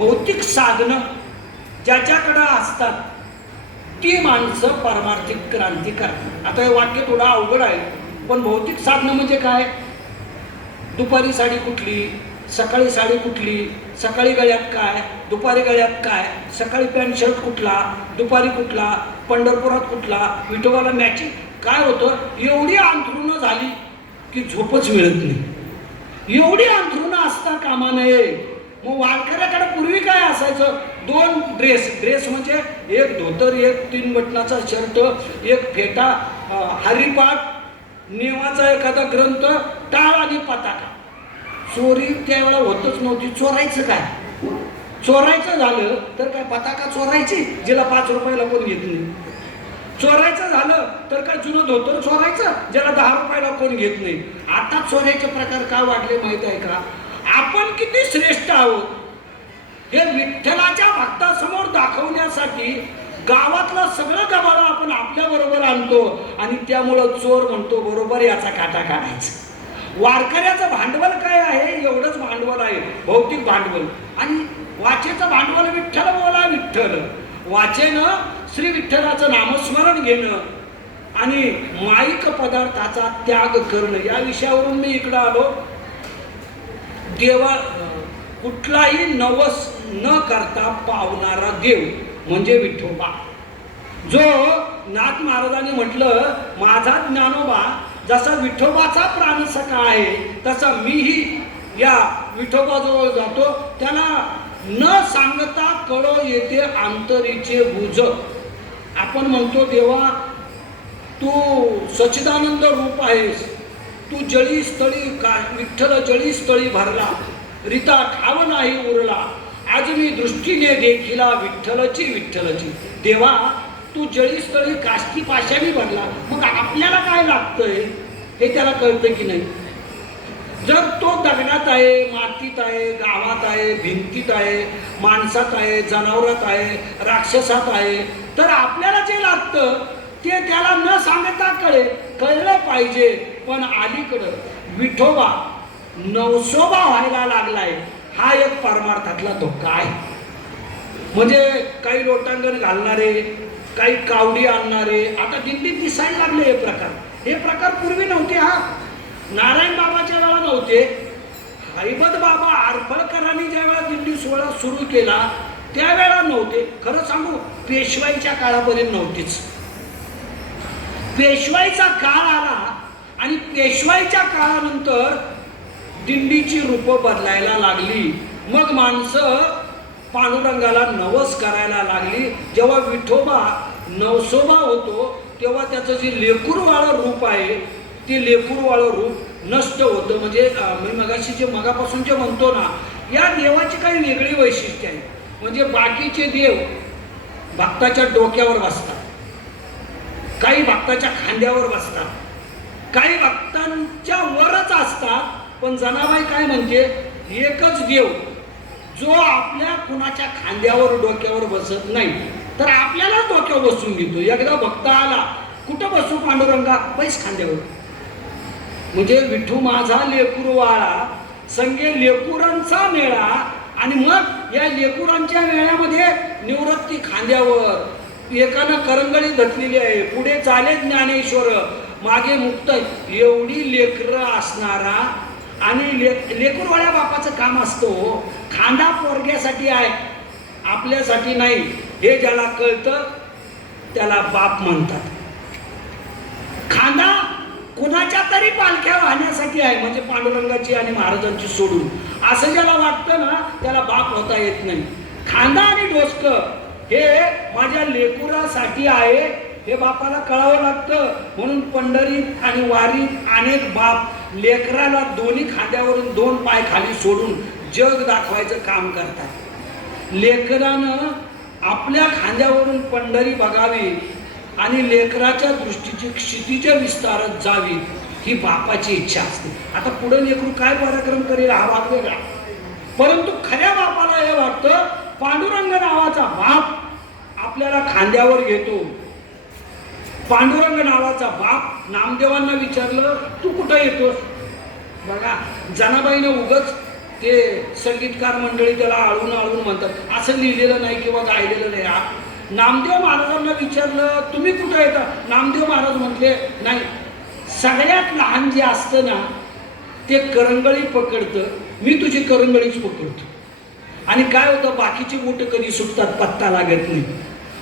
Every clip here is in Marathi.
भौतिक साधनं ज्याच्याकडं असतात ती माणसं पारमार्थिक क्रांती करतात. आता हे वाक्य थोडं अवघड आहे पण भौतिक साधनं म्हणजे काय? दुपारी साडी कुठली सकाळी साडी कुठली सकाळी गळ्यात काय दुपारी गळ्यात काय सकाळी पॅन्ट शर्ट कुठला दुपारी कुठला पंढरपुरात कुठला विठोबाला मॅचिंग काय होतं? एवढी अंथरुणं झाली की झोपच मिळत नाही. एवढी अंथरुणं असता कामा नये. मग वारकऱ्याकडे पूर्वी काय असायचं? दोन ड्रेस ड्रेस म्हणजे एक धोतर एक तीन बटनाचा शर्ट एक फेटा हरिपाठ नेवाचा एखादा ग्रंथ टाळ आणि पताका. चोरी त्यावेळेला होतच नव्हती. चोरायचं काय? चोरायचं झालं तर काय पताका चोरायची? जिला पाच रुपयाला कोण घेत नाही. चोरायचं झालं तर काय जुनं धोतर चोरायचं? ज्याला दहा रुपयाला कोण घेत नाही. आता चोरायचे प्रकार का वाढले माहीत आहे का? आपण किती श्रेष्ठ आहोत? हे विठ्ठलाच्या भक्तासमोर दाखवण्यासाठी गावातलं सगळं गबाळा आपण आपल्या बरोबर आणतो आणि त्यामुळं चोर म्हणतो बरोबर याचा काटा काढायचा. वारकऱ्याचं भांडवल काय आहे? एवढंच भांडवल आहे भौतिक भांडवल. आणि वाचेचं भांडवल विठ्ठल बोला विठ्ठल. वाचेनं श्री विठ्ठलाचं नामस्मरण घेणं आणि माईक पदार्थाचा त्याग करणं या विषयावरून मी इकडं आलो. देवा कुठलाही नवस न करता पावणारा देव म्हणजे विठोबा. जो नाथ महाराजांनी म्हटलं माझा ज्ञानोबा जसा विठोबाचा प्राणसखा आहे तसा मीही या विठोबाजवळ जातो. त्याला न सांगता कळो येते आंतरीचे बुज आपण म्हणतो देवा तू सच्चिदानंद रूप आहेस. तू जळी स्थळी का विठ्ठल जळी स्थळी भरला? रिता ठाव नाही उरला. आज मी दृष्टीने देखिला विठ्ठलची विठ्ठलची. देवा तू जळी स्थळी काष्टी पाशाने भरला. मग आपल्याला काय लागतंय? हे त्याला कळतं की नाही? जर तो दगडात आहे मातीत आहे गावात आहे भिंतीत आहे माणसात आहे जनावरात आहे राक्षसात आहे तर आपल्याला जे लागतं ते त्याला न सांगता कळे कळलं पाहिजे. पण अलीकडं विठोबा नवसोबा व्हायला लागलाय हा एक परमार्थातला धोका आहे. म्हणजे काही लोटांगण घालणारे काही कावडी आणणारे आता दिंडीत दिसायला लागले हे प्रकार. हे प्रकार पूर्वी नव्हते हा. नारायण बाबाच्या वेळा नव्हते. हैबत बाबा आरफळकरांनी ज्या वेळा दिंडी सोहळा सुरू केला त्यावेळा नव्हते. खरं सांगू पेशवाईच्या काळापर्यंत नव्हतीच. पेशवाईचा काळ आला आणि पेशवाईच्या काळानंतर दिंडीची रूपं बदलायला लागली. मग माणसं पांडुरंगाला नवस करायला लागली. जेव्हा विठोबा नवसोबा होतो तेव्हा त्याचं जे लेकूरवाळं रूप आहे ते लेकूरवाळं रूप नष्ट होतं. म्हणजे मी मगाशी जे मगापासून जे म्हणतो ना या देवाची काही वेगळी वैशिष्ट्य आहे. म्हणजे बाकीचे देव भक्ताच्या डोक्यावर बसतात. काही भक्ताच्या खांद्यावर बसतात. काही भक्तांच्या वरच असतात पण जनाबाई काय म्हणते एकच देव जो आपल्या कुणाच्या खांद्यावर डोक्यावर बसत नाही तर आपल्याला डोक्यावर बसून घेतो. एकदा भक्त आला कुठं बसू पांडुरंगा? पैस खांद्यावर. म्हणजे विठू माझा लेकुरवाळा संगे लेकुरांचा मेळा आणि मग या लेकुरांच्या मेळ्यामध्ये निवृत्ती खांद्यावर एकानं करंगळी धतलेली आहे. पुढे चाले ज्ञानेश्वर मागे मुक्त एवढी लेकरं असणारा आणि ले लेकरवाळ्या बापाचं काम असतो हो. खांदा पोरग्यासाठी आहे आपल्यासाठी नाही. हे ज्याला कळतं त्याला बाप म्हणतात. खांदा कुणाच्या तरी पालख्या वाहण्यासाठी आहे म्हणजे पांडुरंगाची आणि महाराजांची सोडून. असं ज्याला वाटतं ना त्याला बाप होता येत नाही. खांदा आणि डोसक हे माझ्या लेकुरासाठी आहे हे बापाला कळावं लागतं. म्हणून पंढरीत आणि वारीत अनेक बाप लेकराला दोन्ही खांद्यावरून दोन पाय खाली सोडून जग दाखवायचं काम करतात. लेकरानं आपल्या खांद्यावरून पंढरी बघावी आणि लेकराच्या दृष्टीची क्षितीच्या विस्तारात जावी ही बापाची इच्छा असते. आता पुढे लेकरू काय पराक्रम करेल हा भाग वेगळा. परंतु खऱ्या बापाला हे वाटतं पांडुरंग नावाचा बाप आपल्याला खांद्यावर घेतो. पांडुरंग नावाचा बाप नामदेवांना विचारलं तू कुठं येतोस? बघा जनाबाईनं उगच ते संगीतकार मंडळी त्याला आळून आळून म्हणतात. असं लिहिलेलं नाही किंवा गायलेलं नाही. आ- नामदेव महाराजांना विचारलं तुम्ही कुठं येता? नामदेव महाराज म्हटले नाही सगळ्यात लहान जे असतं ना ते करंगळी पकडतं. मी तुझी करंगळीच पकडतो. आणि काय होतं बाकीची बोटं कधी सुटतात पत्ता लागत नाही.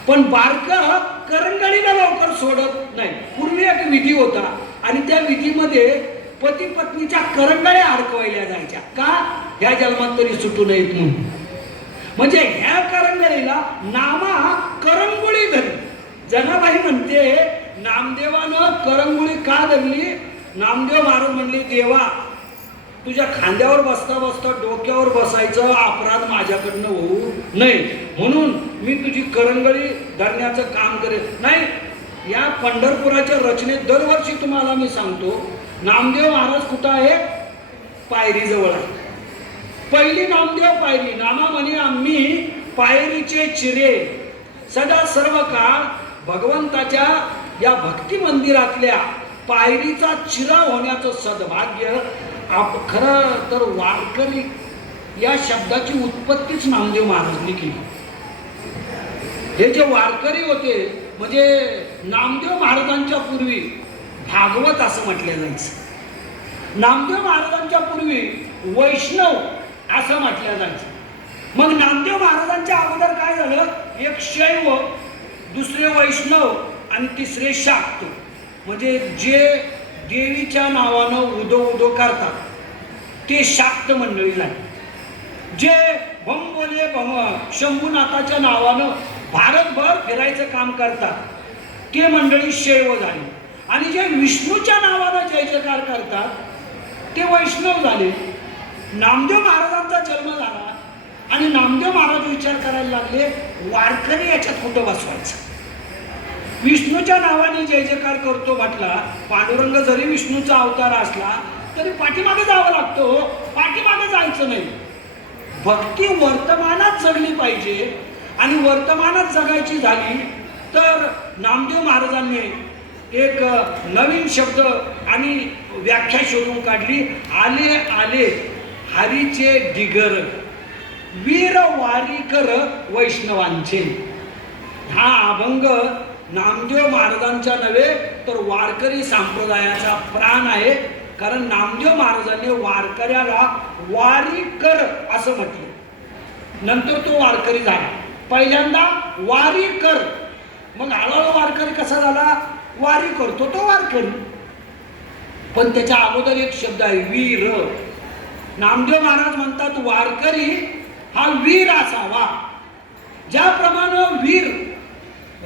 पण बारकं करंगळीला लवकर सोडत नाही. पूर्वी एक विधी होता आणि त्या विधीमध्ये पती पत्नीच्या करंगळ्या अडकवायला जायच्या. का? ह्या जन्मात तरी सुटू नयेत म्हणून. म्हणजे ह्या करंगळीला नामा करंगुळी धरली. जनाबाई म्हणते नामदेवानं करंगुळी का धरली? नामदेव मारून म्हणली देवा तुझ्या खांद्यावर बसता बसता डोक्यावर बसायचं अपराध माझ्याकडनं होऊ नये. म्हणून मी तुझी करंगळी धरण्याचं काम करेन. नाही या पंढरपुराच्या रचनेत दरवर्षी तुम्हाला मी सांगतो नामदेव महाराज कुठं आहे? पायरीजवळ आहे. पहिली नामदेव पायरी नामा म्हणे आम्ही पायरीचे चिरे. सदा सर्व काळ भगवंताच्या या भक्ती मंदिरातल्या पायरीचा चिरा होण्याचं सद्भाग्य आप खरं तर वारकरी या शब्दाची उत्पत्तीच नामदेव महाराजांनी केली. हे जे वारकरी होते म्हणजे नामदेव महाराजांच्या पूर्वी भागवत असं म्हटलं जायचं. नामदेव महाराजांच्या पूर्वी वैष्णव असं म्हटलं जायचं. मग नामदेव महाराजांच्या अगोदर काय झालं? एक शैव दुसरे वैष्णव आणि तिसरे शाक्त. म्हणजे जे देवीच्या नावानं उदो उदो करतात ते शाक्त मंडळी झाले. जे भम बोले भम शंभूनाथाच्या नावानं भारतभर फिरायचं काम करतात. ते मंडळी शैव झाली. आणि जे विष्णूच्या नावानं जय जयकार करतात ते वैष्णव झाले. नामदेव महाराजांचा जन्म झाला. आणि नामदेव महाराज विचार करायला लागले वारकरी याच्यात कुठं बसवायचं? विष्णूच्या नावाने जय जयकार करतो म्हटला पांडुरंग जरी विष्णूचा अवतार असला तरी पाठीमागे जावं लागतो हो. पाठीमागे जायचं नाही. भक्ती वर्तमानात चढली पाहिजे. आणि वर्तमानात जगायची झाली तर नामदेव महाराजांनी एक नवीन शब्द आणि व्याख्या शोधून काढली आले आले हरीचे डिगर वीर वारीकर वैष्णवांचे. हा अभंग नामदेव महाराजांच्या नव्हे तर वारकरी संप्रदायाचा प्राण आहे कारण नामदेव महाराजांनी वारकऱ्याला वारीकर असं म्हटलं. नंतर तो वारकरी झाला. पहिल्यांदा वारी कर. मग हळूहळू वारकरी कसा झाला? वारी करतो तो वारकरी. पण त्याच्या अगोदर एक शब्द आहे वीर. नामदेव महाराज म्हणतात वारकरी हा वीर असावा. ज्याप्रमाणे वीर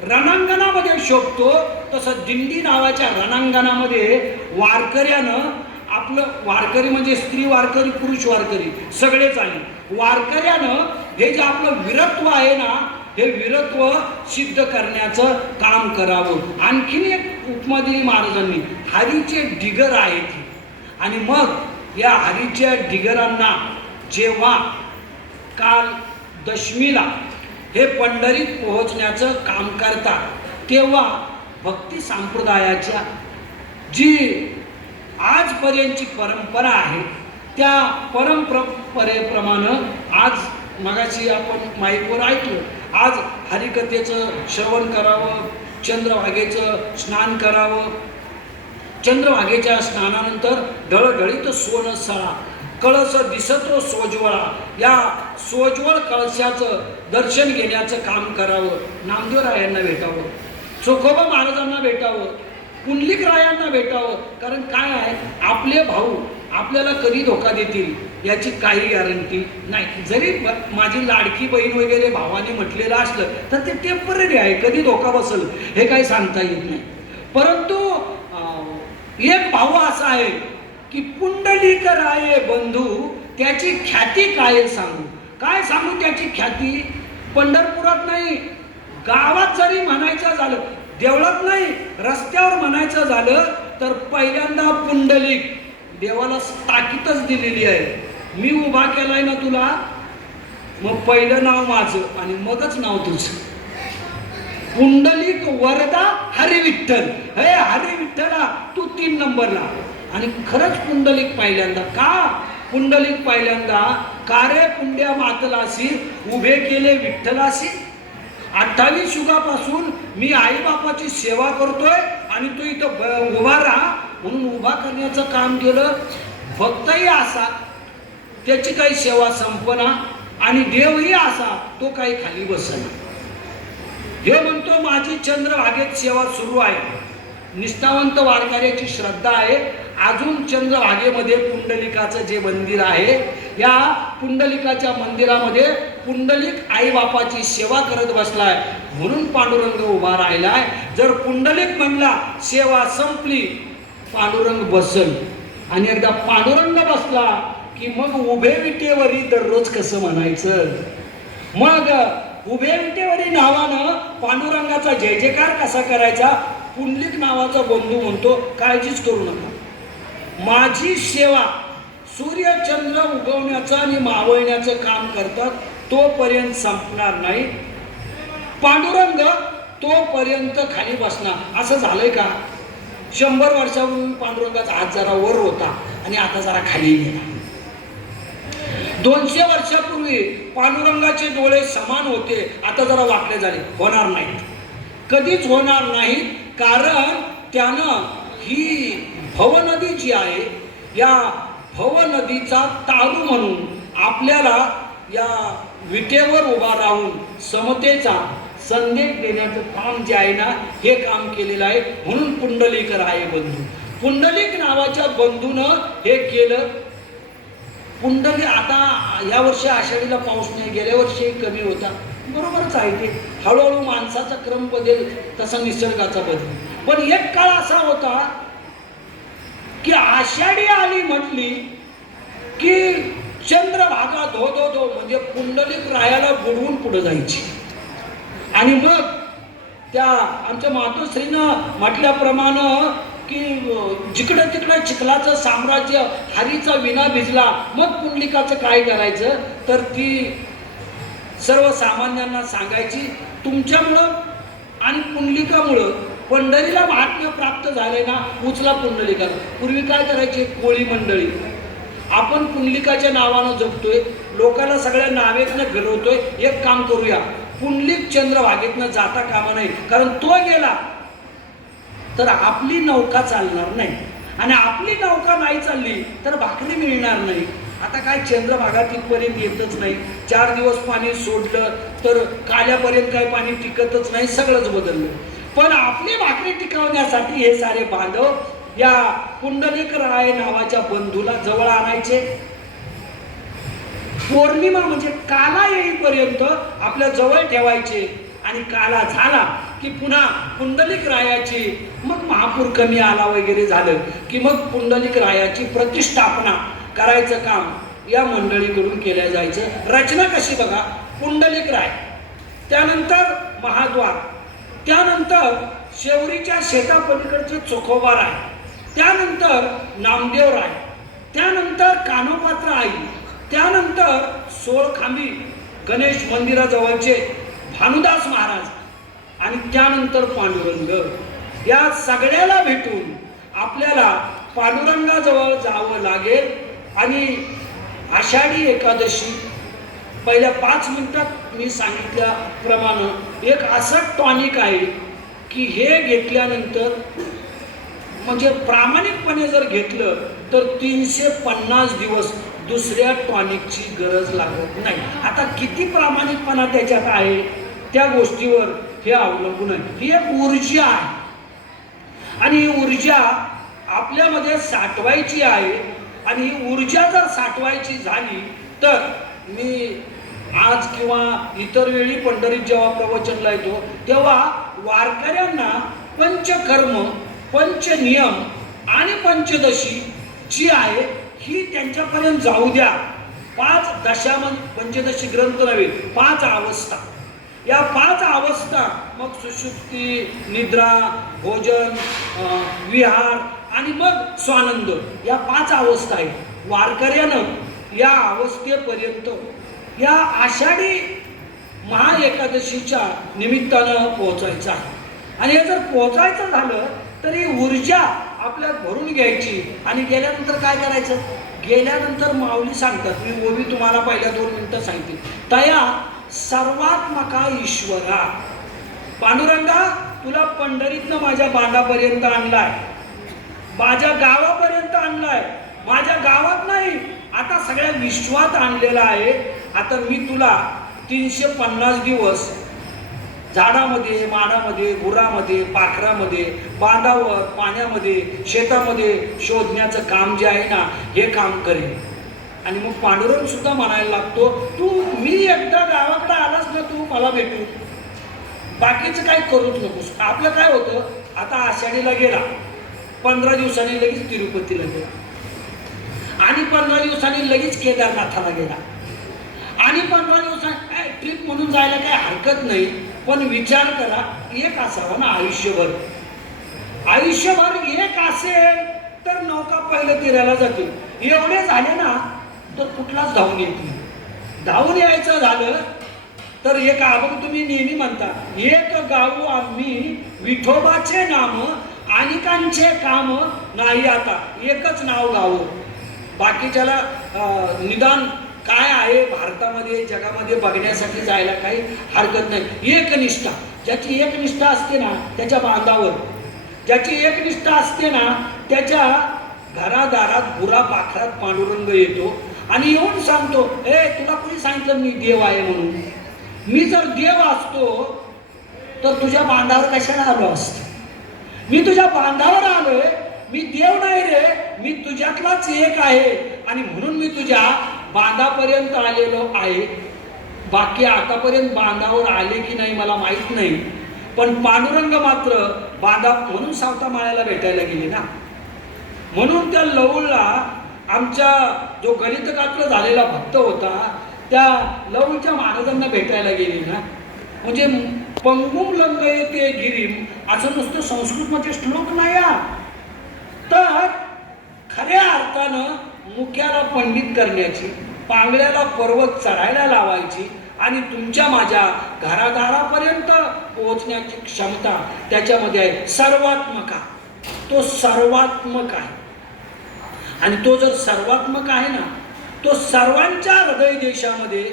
रणांगणामध्ये शोभतो तसं दिंडी नावाच्या रणांगणामध्ये वारकऱ्यानं आपलं वारकरी म्हणजे स्त्री वारकरी पुरुष वारकरी सगळेच आले. वारकऱ्यानं हे जे आपलं वीरत्व आहे ना हे वीरत्व सिद्ध करण्याचं काम करावं. आणखीन एक उपमा दिली महाराजांनी हरीचे डिगर आहेत आणि मग या हरीच्या डिगरांना जेव्हा काल दशमीला हे पंढरीत पोहोचण्याचं काम करतात तेव्हा भक्ती संप्रदायाच्या जी आजपर्यंतची परंपरा आहे त्या परंपरेप्रमाणे आज मगाशी आपण माईकवर ऐकलं. आज हरिकथेचं श्रवण करावं चंद्रभागेचं स्नान करावं. चंद्रभागेच्या स्नानानंतर ढळढळीत सोनं सळा कळस दिसतो सोज्वळा. या सोज्वळ कळशाचं दर्शन घेण्याचं काम करावं नामदेवरायांना भेटावं चोखोबा महाराजांना भेटावं पुंडलिक रायांना भेटावं. कारण काय आहे? आपले भाऊ आपल्याला कधी धोका देतील याची काही गॅरंटी नाही. जरी माझी लाडकी बहीण वगैरे भावाने म्हटलेलं असलं तर ते टेंपररी आहे. कधी धोका बसल हे काही सांगता येत नाही. परंतु एक भाऊ असा आहे की पुंडलिक आहे बंधू त्याची ख्याती काय सांगू? काय सांगू त्याची ख्याती? पंढरपुरात नाही. गावात जरी म्हणायचं झालं देवळात नाही रस्त्यावर म्हणायचं झालं तर पहिल्यांदा पुंडलिक देवाला ताकीतच दिलेली आहे. मी उभा केलाय ना तुला मग पहिलं नाव माझं आणि मगच नाव तुझं. पुंडलिक वरदा हरी विठ्ठल हे हरिविठ्ठला तू तीन नंबरला. आणि खरंच पुंडलिक पहिल्यांदा का? पुंडलिक पहिल्यांदा कारे पुंड्या मातलासी उभे केले विठ्ठलासी अठ्ठावीस युगापासून मी आईबापाची सेवा करतोय आणि तू इथं उभा राहा. म्हणून उभा करण्याचं काम केलं. भक्तही असा त्याची काही सेवा संपना आणि देवही असा तो काही खाली बसना. देव म्हणतो माझी चंद्रभागेत सेवा सुरू आहे. निष्ठावंत वारकऱ्याची श्रद्धा आहे. अजून चंद्रभागेमध्ये पुंडलिकाचं जे मंदिर आहे या पुंडलिकाच्या मंदिरामध्ये पुंडलिक आईबापाची सेवा करत बसलाय. म्हणून पांडुरंग उभा राहिलाय. जर पुंडलिक म्हणला सेवा संपली पांडुरंग बसल. आणि एकदा पांडुरंग बसला की मग उभे विटेवरी दररोज कसं म्हणायचं? मग उभे विटेवरी नावानं पांडुरंगाचा जय जयकार कसा करायचा? पुंडलिक नावाचा बंधू म्हणतो काळजीच करू नका. माझी सेवा सूर्यचंद्र उगवण्याचं आणि मावळण्याचं काम करतात तोपर्यंत संपणार नाही. पांडुरंग तोपर्यंत खाली बसणार असं झालंय का? शंभर वर्षाहून पांडुरंगाचा हात जरा वर होता आणि आता जरा खाली गेला. दोनशे वर्षापूर्वी पांडुरंगाचे डोळे समान होते आता जरा वाकले झाले. होणार नाहीत. कधीच होणार नाहीत कारण त्यानं ही भवनदी जी आहे या भवनदीचा तारू म्हणून आपल्याला या विटेवर उभा राहून समतेचा संदेश देण्याचं काम जे आहे ना हे काम केलेलं आहे. म्हणून पुंडलिक आहे बंधू. पुंडलिक नावाच्या बंधूनं हे केलं. पुंडली आता या वर्षी आषाढीला पाऊस नाही गेल्या वर्षी कमी होता. बरोबरच आहे ते. हळूहळू माणसाचा क्रम बदल तसा निसर्गाचा बदल. पण एक काळ असा होता की आषाढी आली म्हटली की चंद्रभागा धो धो धो म्हणजे पुंडलिक रायाला बुडवून पुढे जायची. आणि मग त्या आमच्या मातोश्रीनं म्हटल्याप्रमाणे की जिकडं तिकडं चिखलाचं साम्राज्य हरीचा विना भिजला मग पुंडलिकाचं काय करायचं? तर ती सर्वसामान्यांना सांगायची तुमच्यामुळं आणि पुंडलिकामुळं पंढरीला महात्म्य प्राप्त झाले ना उचला पुंडलिकाला पूर्वी काय करायचे? कोळी मंडळी. आपण पुंडलिकाच्या नावानं जगतोय लोकांना सगळ्या नावेतनं घडवतोय एक काम करूया. पुंडलिक चंद्रभागेतनं जाता कामा नाही कारण तो गेला तर आपली नौका चालणार नाही. आणि आपली नौका नाही चालली तर भाकरी मिळणार नाही. आता काय चंद्रभागा तिथपर्यंत येतच नाही. चार दिवस पाणी सोडलं तर काल्यापर्यंत काय पाणी टिकतच नाही सगळंच बदललं. पण आपली भाकरी टिकवण्यासाठी हे सारे बांधव या पुंडलिक राय नावाच्या बंधूला जवळ आणायचे. पौर्णिमा म्हणजे काला येईपर्यंत आपल्या जवळ ठेवायचे आणि काला झाला की पुन्हा पुंडलिक रायाची मग महापूर कमी आला वगैरे झालं की मग पुंडलिक रायाची प्रतिष्ठापना करायचं काम या मंडळीकडून केलं जायचं. रचना कशी बघा? पुंडलिक राय. त्यानंतर महाद्वार. त्यानंतर शेवरीच्या शेतापलीकडचे चोखोबा राय. त्यानंतर नामदेव राय. त्यानंतर कानोपात्र आई. त्यानंतर सोळखांबी गणेश मंदिराजवळचे भानुदास महाराज आणि त्यानंतर पांडुरंग. या सगळ्याला भेटून आपल्याला पांडुरंगाजवळ जावं लागेल आणि आषाढी एकादशी पहिल्या पाच मिनिटात मी सांगितल्याप्रमाणे एक असं टॉनिक आहे की हे घेतल्यानंतर म्हणजे प्रामाणिकपणे जर घेतलं तर तीनशे पन्नास दिवस दुसऱ्या टॉनिकची गरज लागत नाही. आता किती प्रामाणिकपणा त्याच्यात आहे त्या गोष्टीवर हे अवलंबून आहे. ही एक ऊर्जा आहे. आणि ही ऊर्जा आपल्यामध्ये साठवायची आहे आणि ही ऊर्जा जर साठवायची झाली तर मी आज किंवा इतर वेळी पंढरीत जेव्हा प्रवचनला येतो तेव्हा वारकऱ्यांना पंचकर्म पंचनियम आणि पंचदशी जी आहे ही त्यांच्यापर्यंत जाऊ द्या. पाच दशामन पंचदशी ग्रंथ नव्हे पाच अवस्था. या पाच अवस्था मग सुशुक्ती निद्रा भोजन विहार आणि मग स्वानंद. या पाच अवस्था आहेत. वारकऱ्यानं या अवस्थेपर्यंत या आषाढी महाएकादशीच्या निमित्तानं पोहोचायचं आहे. आणि हे जर पोहोचायचं झालं तर ऊर्जा आपल्या भरून घ्यायची. आणि गेल्यानंतर काय करायचं? गेल्यानंतर माऊली सांगतात मी ओवी तुम्हाला पहिल्या दोन मिनटं सांगते. तया सर्वात्मका ईश्वरा. पांडुरंगा तुला पंढरीतनं माझ्या बांधापर्यंत आणलाय. माझ्या गावापर्यंत आणलाय. माझ्या गावात नाही. आता सगळ्या विश्वात आणलेला आहे. आता मी तुला तीनशे पन्नास दिवस झाडामध्ये माडामध्ये गुरामध्ये पाखरामध्ये बांधावर पाण्यामध्ये शेतामध्ये शोधण्याचं काम जे आहे ना हे काम करेन. आणि मग पांडुरंग सुद्धा म्हणायला लागतो तू मी एकदा गावाकडे आलास ना तू मला भेटू. बाकीचं काय करूच नकोस. आपलं काय होतं आता आषाढीला गेला. पंधरा दिवसांनी लगेच तिरुपतीला गेला. आणि पंधरा दिवसांनी लगेच केदारनाथाला गेला. आणि पंधरा दिवसांनी ट्रिप म्हणून जायला काय हरकत नाही. पण विचार करा एक असावा ना आयुष्यभर. आयुष्यभर एक असेल तर नौका पहिलं तिरायला जाते एवढे झाले ना तर कुठलाच धावून येत नाही. धावून यायचं झालं तर एक आपण तुम्ही नेहमी म्हणता एक गाऊ आम्ही विठोबाचे नाम अनेकांचे काम नाही आता एकच नाव गावं. बाकीच्याला निदान काय आहे भारतामध्ये जगामध्ये बघण्यासाठी जायला काही हरकत नाही. एकनिष्ठा. ज्याची एकनिष्ठा असते ना त्याच्या बांधावर. ज्याची एकनिष्ठा असते ना त्याच्या घरादारात बुरा पाखरात पांडुरंग येतो आणि येऊन सांगतो ए तुला कोणी सांगितलं मी देव आहे म्हणून? मी जर देव असतो तर तुझ्या बांधावर कशाला आलो असतो? मी तुझ्या बांधावर आलोय मी देव नाही रे मी तुझ्यातलाच एक आहे आणि म्हणून मी तुझ्या बांधापर्यंत आलेलो आहे. बाकी आतापर्यंत बांधावर आले की नाही मला माहीत नाही. पण पांडुरंग मात्र बांधा म्हणून सावता माळ्याला भेटायला गेले ना. म्हणून त्या लवळला आमच्या जो गणितकात्र झालेला भक्त होता त्या लवळच्या महाराजांना भेटायला गेले ना. म्हणजे पंगुम लंग येते गिरीम असं नुसतं संस्कृतमध्ये श्लोक नाही तर खऱ्या अर्थानं मुख्याला पंडित करण्याची पांगळ्याला पर्वत चढायला लावायची आणि तुमच्या माझ्या घरादारापर्यंत पोहोचण्याची क्षमता त्याच्यामध्ये आहे. सर्वात्मका तो सर्वात्मक आहे. आणि तो जर सर्वात्मक आहे ना तो सर्वांच्या हृदय देशामध्ये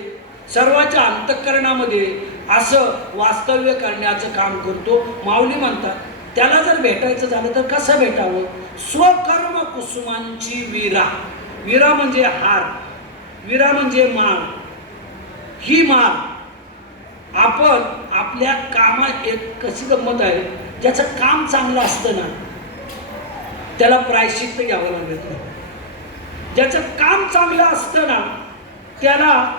सर्वांच्या अंतःकरणामध्ये असं वास्तव्य करण्याचं काम करतो. माऊली म्हणतात त्याला जर भेटायचं झालं तर कसं भेटावं? स्वकर्म कुसुमांची वीरा. विरा म्हणजे हार विरा म्हणजे माळ. ही माळ आपण आपल्या कामात एक कशी गंमत आहे ज्याचं काम चांगलं असतं ना त्याला प्रायश्चित्त घ्यावं लागत नाही. ज्याचं काम चांगलं असतं ना त्याला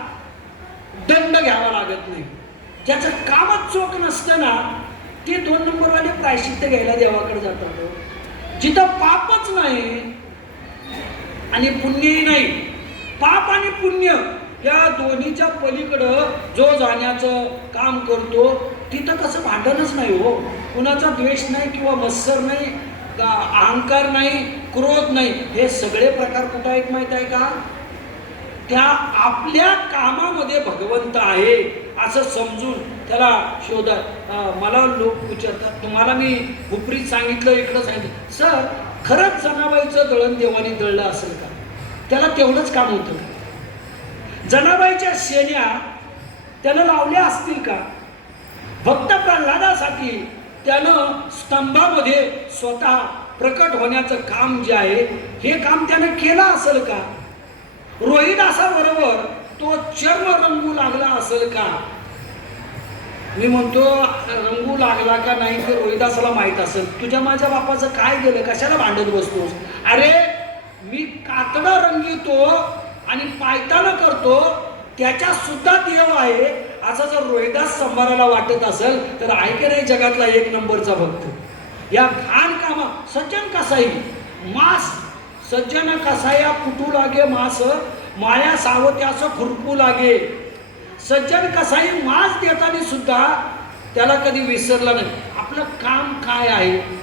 दंड घ्यावा लागत नाही. ज्याचं कामच चोख नसतं ना ते दोन नंबरवाले प्रायश्चित्त घ्यायला देवाकडे जातात. जिथं पापच नाही आणि पुण्यही नाही. पाप आणि पुण्य या दोन्हीच्या पलीकडं जो जाण्याचं काम करतो तिथं कसं भांडणच नाही हो. कुणाचा द्वेष नाही किंवा मत्सर नाही अहंकार नाही क्रोध नाही हे सगळे प्रकार कुठं आहेत माहीत आहे का? त्या आपल्या कामामध्ये भगवंत आहे असं समजून त्याला शोधा. मला लोक विचारतात तुम्हाला मी हुपरीत सांगितलं इकडं सांगितलं. सर खरंच जनाबाईचं दळण देवानी दळलं असेल का? त्याला तेवढंच काम होतं. का जनाबाईच्या शेण्या त्यानं लावल्या असतील का? भक्त प्रल्हादासाठी त्यानं स्तंभामध्ये स्वतः प्रकट होण्याचं काम जे आहे हे काम त्यानं केलं असेल का? रोहिदासाबरोबर तो चर्म रंगू लागला असेल का? मी म्हणतो रंगू लागला का नाही ते रोहिदासाला माहीत असेल. तुझ्या माझ्या बापाचं काय गेलं? कशाला भांडत बसतोस? अरे मी कातडं रंगितो आणि पायताना करतो त्याच्या सुद्धा देव आहे. असं जर रोहिदास संभाराला वाटत असेल तर ऐके नाही जगातला एक नंबरचा भक्त? या घाण कामा सज्जन कसाई मास सज्जन कसाया कुटू लागे मास? माया सावत्यास खुरपू लागे. सज्जन कसाही मास देताना सुद्धा त्याला कधी विसरला नाही. आपलं काम काय आहे?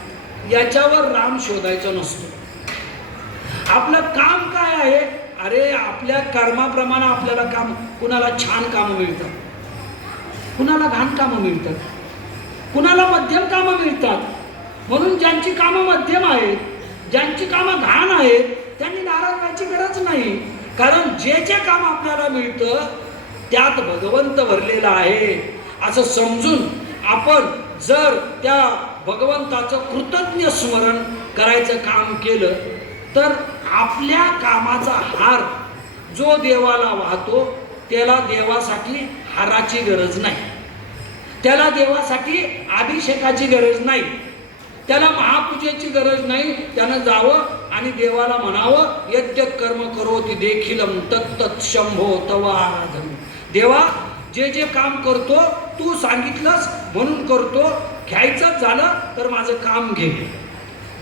याच्यावर राम शोधायचा नसतो. आपलं काम काय आहे? अरे आपल्या कर्माप्रमाणे आपल्याला काम कुणाला छान कामं मिळतात? कुणाला घाण कामं मिळतात? कुणाला मध्यम कामं मिळतात? म्हणून ज्यांची कामं मध्यम आहेत ज्यांची कामं घाण आहेत त्यांनी नाराज व्हायची गरज नाही. कारण जे जे काम आपल्याला मिळतं त्यात भगवंत भरलेला आहे. असं समजून आपण जर त्या भगवंताचं कृतज्ञ स्मरण करायचं काम केलं तर आपल्या कामाचा हार जो देवाला वाहतो त्याला देवासाठी हाराची गरज नाही. त्याला देवासाठी अभिषेकाची गरज नाही. त्याला महापूजेची गरज नाही. त्यानं जावं आणि देवाला म्हणावं यज्ञ कर्म करोती देखील तत्त शंभो तव आराधन. देवा जे जे काम करतो तू सांगितलंस म्हणून करतो घ्यायचंच झालं तर माझं काम घे.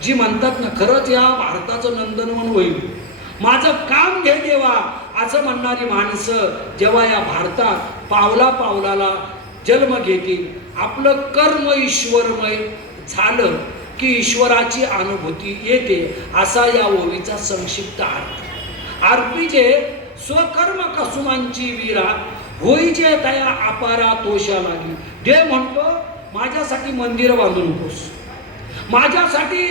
जी म्हणतात ना खरंच या भारताचं नंदनवन होईल. माझं काम घे देवा असं म्हणणारी माणसं जेव्हा या भारतात पावला पावलाला जन्म घेतील आपलं कर्म ईश्वरमय झालं की ईश्वराची अनुभूती येते असा या ओवीचा संक्षिप्त अर्थ. आरपीजे स्वकर्म कसुमांची वीरा होई जे तया अपारा तोषा लागली देव म्हणतो माझ्यासाठी मंदिर बांधू नकोस. माझ्यासाठी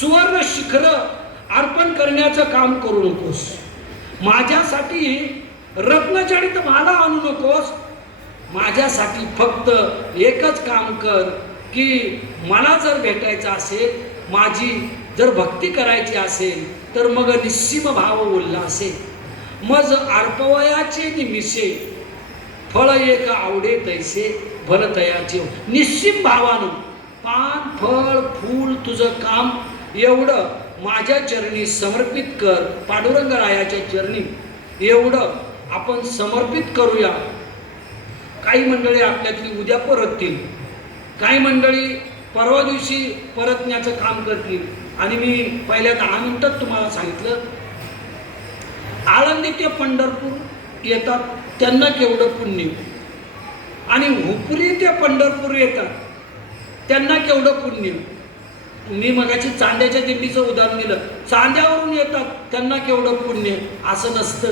सुवर्ण शिखर अर्पण करण्याचं काम करू नकोस. माझ्यासाठी रत्नचरित माला आणू नकोस. माझ्यासाठी फक्त एकच काम कर की मला जर भेटायचं असेल माझी जर भक्ती करायची असेल तर मग निस्सीम भाव बोलला असेल. मज अर्पवयाचे निमिषे फळ एक आवडे तैसे भरतया जीव निश्चिम भावानं पान फळ फूल तुझं काम. एवढं माझ्या चरणी समर्पित कर पांडुरंगरायाच्या चरणी. एवढं आपण समर्पित करूया. काही मंडळी आपल्यातली उद्या परततील. काही मंडळी परवा दिवशी परतण्याचं काम करतील. आणि मी पहिल्या दहा मिनिटात तुम्हाला सांगितलं. आळंदी ते पंढरपूर येतात त्यांना केवढं पुण्य आणि हुपरी ते पंढरपूर येतात त्यांना केवढं पुण्य मी मगाची चांद्याच्या दिंडीचं उदाहरण दिलं. चांद्यावरून येतात त्यांना केवढं पुण्य असं नसतं.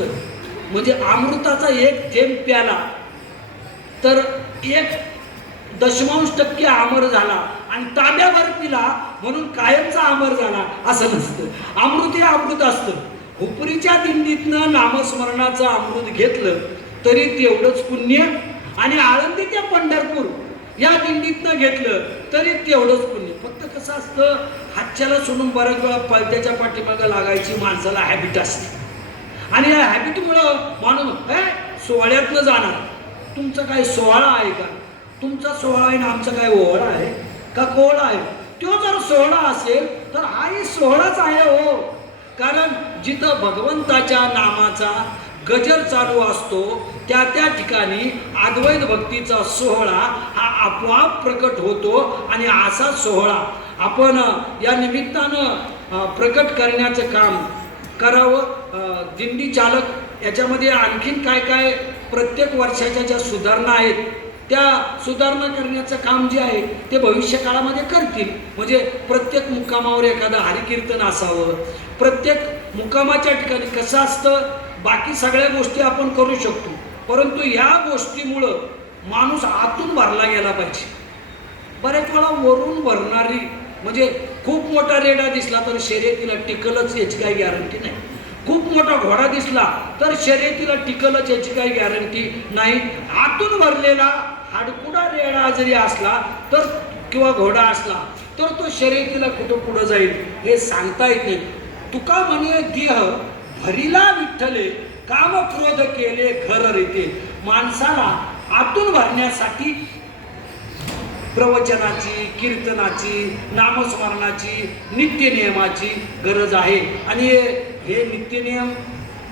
म्हणजे अमृताचा एक थेंब प्याला. तर एक दशमांश टक्के अमर झाला आणि ताब्यावर पिला म्हणून कायमचा अमर झाला असं नसतं. अमृत हे अमृत असतं. हुपरीच्या दिंडीतनं नामस्मरणाचं अमृत घेतलं तरी तेवढंच पुण्य आणि आळंदी ते पंढरपूर या दिंडीतनं घेतलं तरी तेवढंच पुण्य. फक्त कसं असतं हातच्याला सोडून बऱ्याच वेळा पळत्याच्या पाठीमागं लागायची माणसाला हॅबिट असते. आणि या हॅबिटमुळं माणूस काय सोहळ्यातनं जाणार. तुमचं काय सोहळा आहे का? तुमचा सोहळा आहे ना आमचा काय ओहळा आहे? का कोहळा आहे? तो जर सोहळा असेल तर हाही सोहळाच आहे हो. कारण जिथं भगवंताच्या नामाचा गजर चालू असतो त्या त्या ठिकाणी अद्वैत भक्तीचा सोहळा हा आपोआप प्रकट होतो आणि असा सोहळा आपण या निमित्तानं प्रकट करण्याचं काम करावं. दिंडी चालक याच्यामध्ये आणखीन काय काय प्रत्येक वर्षाच्या ज्या सुधारणा आहेत त्या सुधारणा करण्याचं काम जे आहे ते भविष्य काळामध्ये करतील. म्हणजे प्रत्येक मुक्कामावर एखादं हरिकीर्तन असावं प्रत्येक मुक्कामाच्या ठिकाणी कसं असतं बाकी सगळ्या गोष्टी आपण करू शकतो. परंतु या गोष्टीमुळं माणूस आतून भरला गेला पाहिजे. बऱ्याच वेळा वरून भरणारी म्हणजे खूप मोठा रेडा दिसला तर शर्यतीला टिकलच याची काही गॅरंटी नाही. खूप मोठा घोडा दिसला तर शर्यतीला टिकलच याची काही गॅरंटी नाही. आतून भरलेला हाडकुडा रेडा जरी असला तर किंवा घोडा असला तर तो शर्यतीला कुठं पुढं जाईल हे सांगता येत नाही. तुका म्हणे देह भरीला विठ्ठले काम क्रोध केले घर रीते. माणसाला आतून भरण्यासाठी प्रवचनाची कीर्तनाची नामस्मरणाची नित्यनियमाची गरज आहे. आणि हे- हे नित्यनियम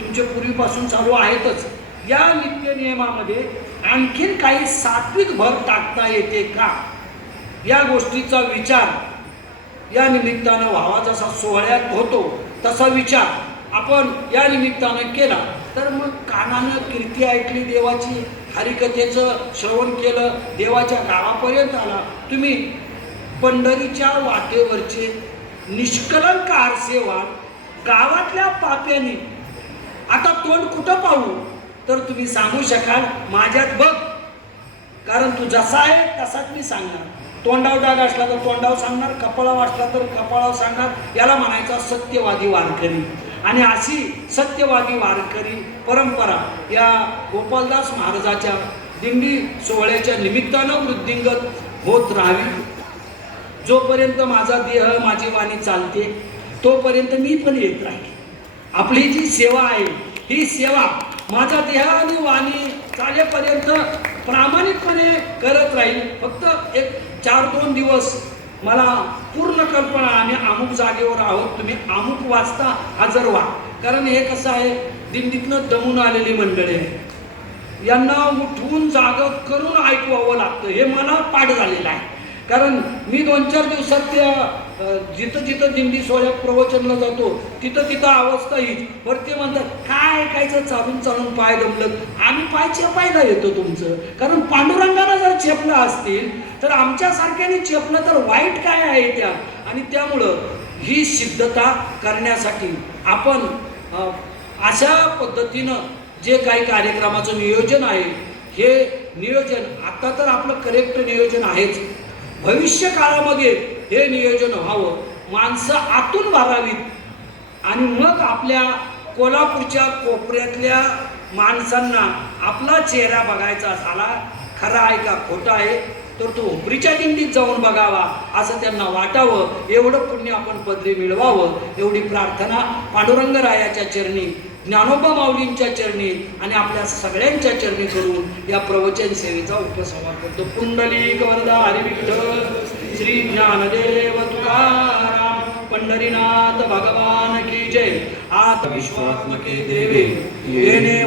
तुमच्या पूर्वीपासून चालू आहेतच. या नित्यनियमामध्ये आणखीन काही सात्विक भर टाकता येते का? या गोष्टीचा विचार या निमित्तानं व्हावा. जसा सोहळ्यात होतो तसा विचार आपण या निमित्तानं केला. तर मग कानानं कीर्ती ऐकली देवाची हरिकथेचं श्रवण केलं देवाच्या गावापर्यंत आला. तुम्ही पंढरीच्या वाटेवरचे निष्कलंक आरसेवान गावातल्या पाप्याने. आता तोंड कुठं पाहू? तर तुम्ही सांगू शकाल माझ्यात बघ. कारण तू जसा आहे तसाच मी सांगणार. तोंडाव डाग असला तर तोंडाव सांगणार कपाळाव असला तर कपाळाव सांगणार. याला म्हणायचा सत्यवादी वारकरी. आणि अशी सत्यवादी वारकरी परंपरा या गोपालदास महाराजाच्या दिंडी सोहळ्याच्या निमित्तानं वृद्धिंगत होत राहावी. जोपर्यंत माझा देह माझी वाणी चालते तोपर्यंत मी पण येत राहील आपली जी सेवा आहे ही सेवा माझा देह आणि वाणी चालेपर्यंत प्रामाणिकपणे करत राहील. फक्त एक चार दोन दिवस मला पूर्ण कल्पना आम्ही अमुक जागेवर आहोत. तुम्ही अमुक वाजता हजर व्हा. कारण हे कसं आहे? दिंडीतनं दमून आलेली मंडळी. आहे यांना उठवून जाग करून ऐकवावं लागतं. हे मला पाठ झालेलं आहे. कारण मी दोन चार दिवसात त्या जिथं जिथं दिंडी सोहळ्यात प्रवचनला जातो तिथं तिथं अवस्था येईल बरं ते म्हणतात काय ऐकायचं चालून चालून पाय दमलं आम्ही पाय चेपायला येतो तुमचं. कारण पांडुरंगाला जर चेपलं असतील तर आमच्यासारख्याने चेपलं तर वाईट काय आहे त्या? आणि त्यामुळं ही सिद्धता करण्यासाठी आपण अशा पद्धतीनं जे काही कार्यक्रमाचं नियोजन आहे हे नियोजन आता तर आपलं करेक्ट नियोजन आहेच. भविष्य काळामध्ये हे नियोजन व्हावं. माणसं आतून भरावीत आणि मग आपल्या कोल्हापूरच्या कोपऱ्यातल्या माणसांना आपला चेहरा बघायचा झाला. खरा आहे का खोटा आहे? तर तो उमरीच्या दिंडीत जाऊन बघावा असं त्यांना वाटावं. एवढं पुण्य आपण पदरी मिळवावं. एवढी प्रार्थना पांडुरंगरायाच्या चरणी ज्ञानोबा माऊलींच्या चरणी आणि आपल्या सगळ्यांच्या चरणी करून या प्रवचन सेवेचा उपसंहार करतो. पुंडलिक वरदा हरिविठ्ठल श्री ज्ञानदेव तुकाराम पंढरीनाथ भगवान की जय. आत विश्वात्मके देवे येणे